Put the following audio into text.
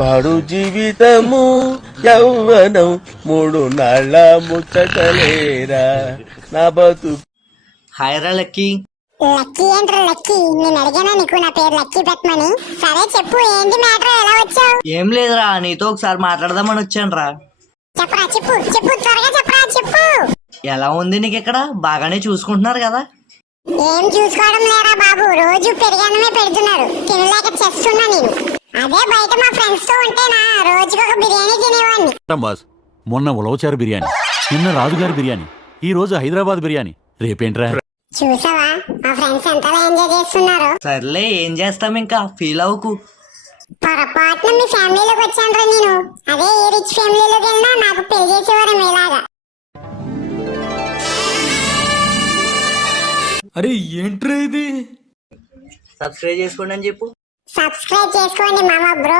పాడు జీవితము యౌవనం 3 నాళ్ళ ముచ్చటలేరా నా బతు. హాయరా లక్కీ. లక్కీ ఏంట్రా లక్కీ? నేను అడిగానా నీకు నా పేరు లక్కీ పెట్టమని? సరే చెప్పు, ఏంటి మ్యాటర్, ఎలా వచ్చావు? ఏం లేదురా, నీతో ఒకసారి మాట్లాడదామని వచ్చానురా. చెప్పరా, చెప్పు చెప్పు, త్వరగా చెప్పరా, చెప్పు. ఎలా ఉంది నీకు ఇక్కడ? బాగానే చూసుకుంటున్నారు కదా? ఏం చూసుకోవడం లేరా బాబు, రోజు పెరిగానమే పెడుతున్నారు, తినలేక చేస్తున్నా నేను. అదే బయట మా ఫ్రెండ్స్ తో ఉంటేనా రోజుకొక బిర్యానీ తినేవాడిని. బాస్, మొన్న ఉలవచారు బిర్యానీ, నిన్న రాజుగారి బిర్యానీ, ఈ రోజు హైదరాబాద్ బిర్యానీ, రేపేంట్రా? చూసావా మా ఫ్రెండ్స్ ఎంతలా ఎంజాయ్ చేస్తున్నారు. సర్లే, ఏం చేస్తాం, ఇంకా ఫీల్ అవ్వకు. పొరపాటున మీ ఫ్యామిలీలోకి వచ్చానురా నేను. అదే ఏ రిచ్ ఫ్యామిలీలోకి వెళ్ళినా నాకు పెళ్లి చేసేవారు మీలాగా. అరే ఏంట్రా ఇది? సబ్స్క్రైబ్ చేసుకోండి అని చెప్పు. సబ్స్క్రైబ్ చేసుకోండి మామ బ్రో.